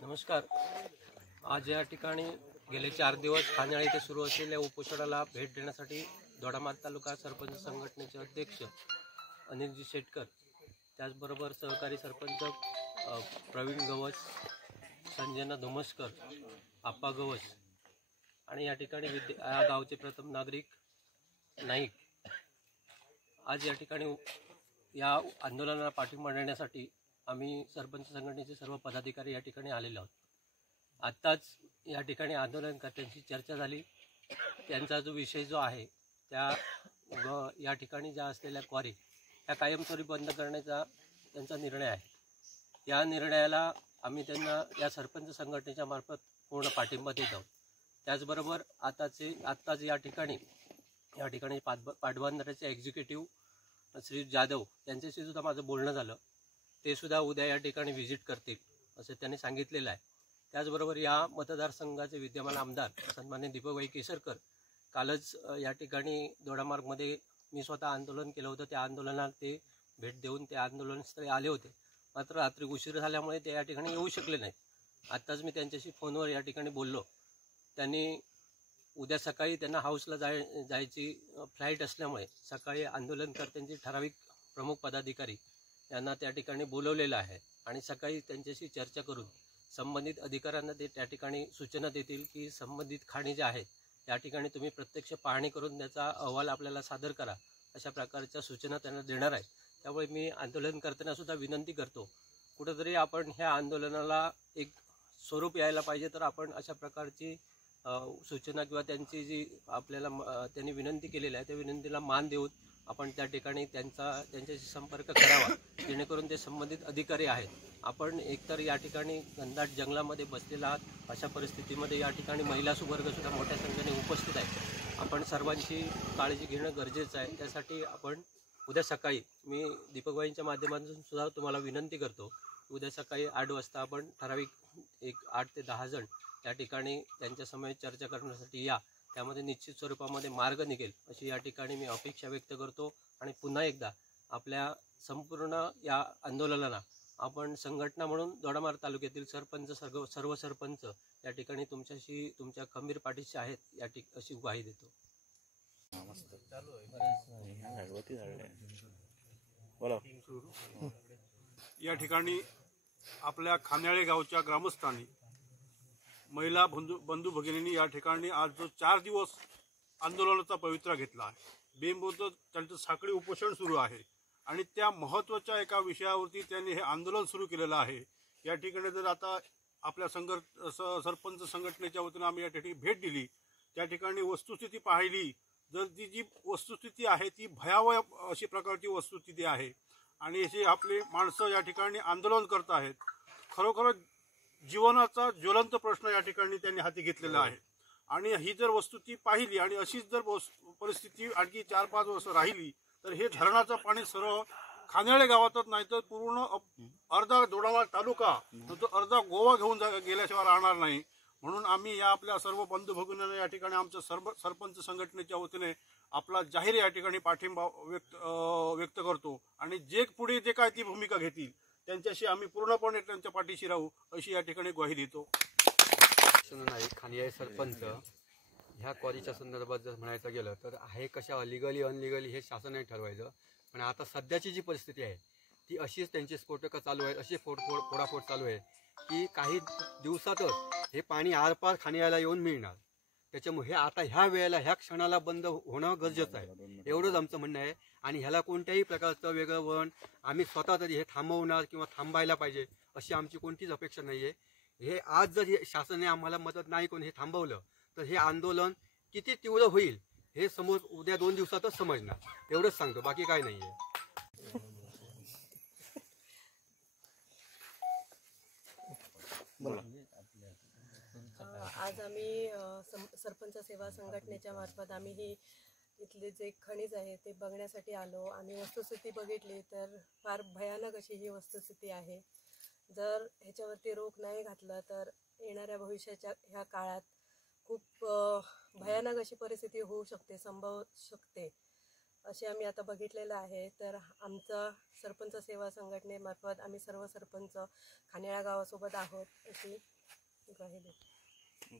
नमस्कार. आज या ठिकाणी गेले 4 दिवस खाण्याळी येथे सुरू असलेल्या उपोषणाला भेट देण्यासाठी दोडामार्ग तालुका सरपंच संघटनेचे अध्यक्ष अनिलजी शेटकर, त्याचबरोबर सहकारी सरपंच प्रवीण गवस, संजना धुमसकर, आप्पा गवस आणि या ठिकाणी या गावचे प्रथम नागरिक नाईक आज या ठिकाणी या आंदोलनाला पाठिंबा देण्यासाठी आम्ही सरपंच संघटनेचे सर्व पदाधिकारी या ठिकाणी आलेलो आहोत. आत्ताच या ठिकाणी आंदोलनकर्त्यांची चर्चा झाली. त्यांचा जो विषय जो आहे त्या या ठिकाणी ज्या असलेल्या क्वारी त्या कायमस्वरूपी बंद करण्याचा त्यांचा निर्णय आहे. या निर्णयाला आम्ही त्यांना या सरपंच संघटनेच्या मार्फत पूर्ण पाठिंबा देत आहोत. त्याचबरोबर आत्ताच या ठिकाणी पाटबंधाऱ्याचे एक्झिक्युटिव्ह श्री जाधव यांच्याशी सुद्धा माझं बोलणं झालं. ते सुद्धा उद्या या ठिकाणी व्हिजिट करतील असं त्यांनी सांगितलेलं आहे. त्याचबरोबर या मतदारसंघाचे विद्यमान आमदार सन्माननीय दीपकभाई केसरकर कालच या ठिकाणी दोडामार्गमध्ये मी स्वतः आंदोलन केलं होतं. त्या आंदोलनात ते भेट देऊन त्या आंदोलनस्थळी आले होते. मात्र रात्री उशीर झाल्यामुळे ते या ठिकाणी येऊ शकले नाहीत. आत्ताच मी त्यांच्याशी फोनवर या ठिकाणी बोललो. त्यांनी उद्या सकाळी त्यांना हाऊसला जायची फ्लाईट असल्यामुळे सकाळी आंदोलनकर्त्यांचे ठराविक प्रमुख पदाधिकारी यांना त्या ठिकाणी बोलवलेलं आहे आणि सकाळी त्यांच्याशी चर्चा करून संबंधित अधिकाऱ्यांना ते त्या ठिकाणी सूचना देतील की संबंधित खाणी ज्या आहेत त्या ठिकाणी तुम्ही प्रत्यक्ष पाहणी करून त्याचा अहवाल आपल्याला सादर करा, अशा प्रकारच्या सूचना त्यांना देणार आहे. त्यामुळे मी आंदोलनकर्त्यांना सुद्धा विनंती करतो, कुठंतरी आपण ह्या आंदोलनाला एक स्वरूप यायला पाहिजे, तर आपण अशा प्रकारची सूचना किंवा त्यांची जी आपल्याला त्यांनी विनंती केलेली आहे त्या विनंतीला मान देऊन आपण त्या ठिकाणी त्यांच्याशी संपर्क करावा, जेणेकरून ते संबंधित अधिकारी आहेत. आपण एकतर या ठिकाणी घनदाट जंगलामध्ये बसलेला आहात, अशा परिस्थितीमध्ये या ठिकाणी महिला सुवर्गसुद्धा मोठ्या संख्येने उपस्थित आहे. आपण सर्वांची काळजी घेणं गरजेचं आहे. त्यासाठी आपण उद्या सकाळी मी दीपकभाईंच्या माध्यमातून सुद्धा तुम्हाला विनंती करतो, उद्या सकाळी 8 वाजता आपण ठराविक 8 ते 10 जण या ठिकाणी त्यांच्यासमोर चर्चा करण्यासाठी या. त्यामध्ये निश्चित स्वरूपामध्ये मार्ग निघेल अशी या ठिकाणी मी अपेक्षा व्यक्त करतो. आणि पुन्हा एकदा आपल्या संपूर्ण या आंदोलनाला आपण संघटना म्हणून दोडामार्ग तालुक्यातील सर्व सरपंच या ठिकाणी तुमच्या खंबीर पाठीशी आहेत अशी ग्वाही देतो. या ठिकाणी आपल्या खाण्याळे गावच्या ग्रामस्थांनी महिला बंधू भगिनींनी या ठिकाणी आज जो 4 दिवस आंदोलनाचा पवित्रा घेतला आहे, बेमुदत त्यांचं साखळी उपोषण सुरू आहे आणि त्या महत्त्वाच्या एका विषयावरती त्यांनी हे आंदोलन सुरू केलेलं आहे. या ठिकाणी जर आता आपल्या सरपंच संघटनेच्या वतीनं आम्ही या ठिकाणी भेट दिली, त्या ठिकाणी वस्तुस्थिती पाहिली, जर ती जी वस्तुस्थिती आहे ती भयावह अशी प्रकारची वस्तुस्थिती आहे आणि अशी आपली माणसं या ठिकाणी आंदोलन करत आहेत. खरोखर जीवनाचा ज्वलंत प्रश्न या ठिकाणी त्यांनी हाती घेतलेला आहे आणि ही जर वस्तुस्थिती पाहिली आणि अशीच जर परिस्थिती आणखी 4-5 वर्ष राहिली तर हे धरणाचं पाणी सर्व खाण्याळे गावातच नाही तर पूर्ण अर्धा दोडामार्ग तालुका तर अर्धा गोवा घेऊन गेल्याशिवाय राहणार नाही. म्हणून आम्ही या आपल्या सर्व बंधू भगिनींना या ठिकाणी आमच्या सरपंच संघटनेच्या वतीने आपला जाहीर या ठिकाणी पाठिंबा व्यक्त करतो आणि जे पुढे जे काय ती भूमिका घेतील त्यांच्याशी आम्ही पूर्णपणे त्यांच्या पाठीशी राहू अशी या ठिकाणी ग्वाही देतो. खाण्याळे सरपंच ह्या क्वारीच्या संदर्भात जर म्हणायचं गेलं तर आहे कशा लिगली अनलिगली हे शासनाने ठरवायचं. पण आता सध्याची जी परिस्थिती आहे ती अशीच त्यांची स्फोटकं चालू आहे, अशी फोडाफोड चालू आहे की काही दिवसातच हे पाणी आरपार खाण्याला येऊन मिळणार. त्याच्यामुळे हे आता ह्या वेळेला ह्या क्षणाला बंद होणं गरजेचं आहे, एवढंच आमचं म्हणणं आहे. आणि ह्याला कोणत्याही प्रकारचं वेगळं वळण आम्ही स्वतः तरी हे थांबवणार किंवा थांबायला पाहिजे अशी आमची कोणतीच अपेक्षा नाही आहे. हे आज जर शासनाने आम्हाला मदत नाही करून हे थांबवलं तर हे आंदोलन किती तीव्र होईल हे समोर उद्या 2 दिवसातच समजणार, एवढंच सांगतो, बाकी काय नाही आहे. आज आम्ही सरपंच सेवा संघटनेच्या मार्फत आम्ही ही इथले जे खनिज आहे ते बघण्यासाठी आलो आणि वस्तुस्थिती बघितली तर फार भयानक अशी ही वस्तुस्थिती आहे. जर ह्याच्यावरती रोख नाही घातलं तर येणाऱ्या भविष्याच्या ह्या काळात खूप भयानक अशी परिस्थिती होऊ शकते, संभवू शकते. असे आम्ही आता बघितलेलं आहे. तर आमचा सरपंच सेवा संघटनेमार्फत आम्ही सर्व सरपंच खाण्याळा गावासोबत आहोत अशी ग्वाही देतो.